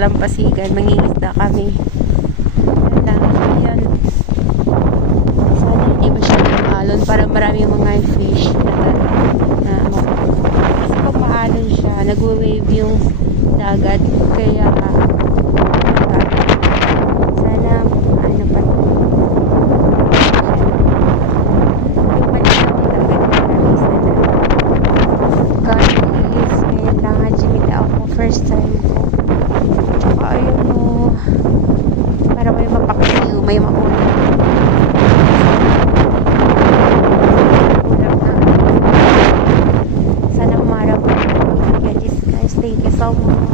dalampasigan, mangingisda kami. Ayan. Sana hindi masyadong alon para marami mga fish na kasi pag maalon siya, nagwe-wave yung dagat, kaya sana ano pa yung malinaw ang dagat, promise na God please, ngayon lang hajimita ako, first time ko. Tsaka ayun o, para may mapakasiw, may maulan. Sana umaraw ko. Guys, thank you so much.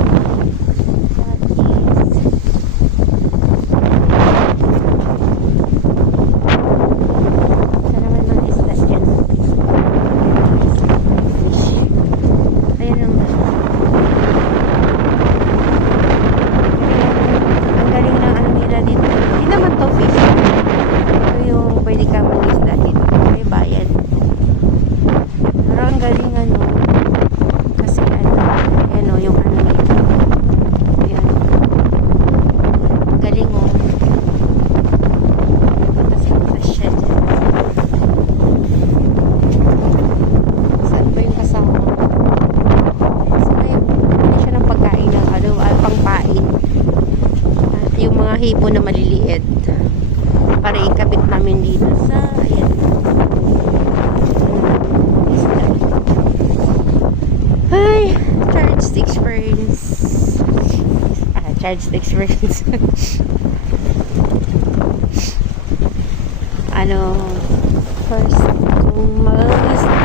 God please. Sana may mga isda dyan. Ayan lang. Ang galing ng ano nila dito. Hindi naman to fish. Ito yung pwede ka mag-isda dito. May bayan. Pero ang galing ano. Kasi ano yung ano nito. Ayan. Ang galing oh. Kasi sa shed. Saan ba yung kasama? Kasi may siya ng pagkain ng ano, pangpain. Yung mga hipo na maliliit para ikabit namin dito sa ayan ay charged experience charged experience ano first kung mag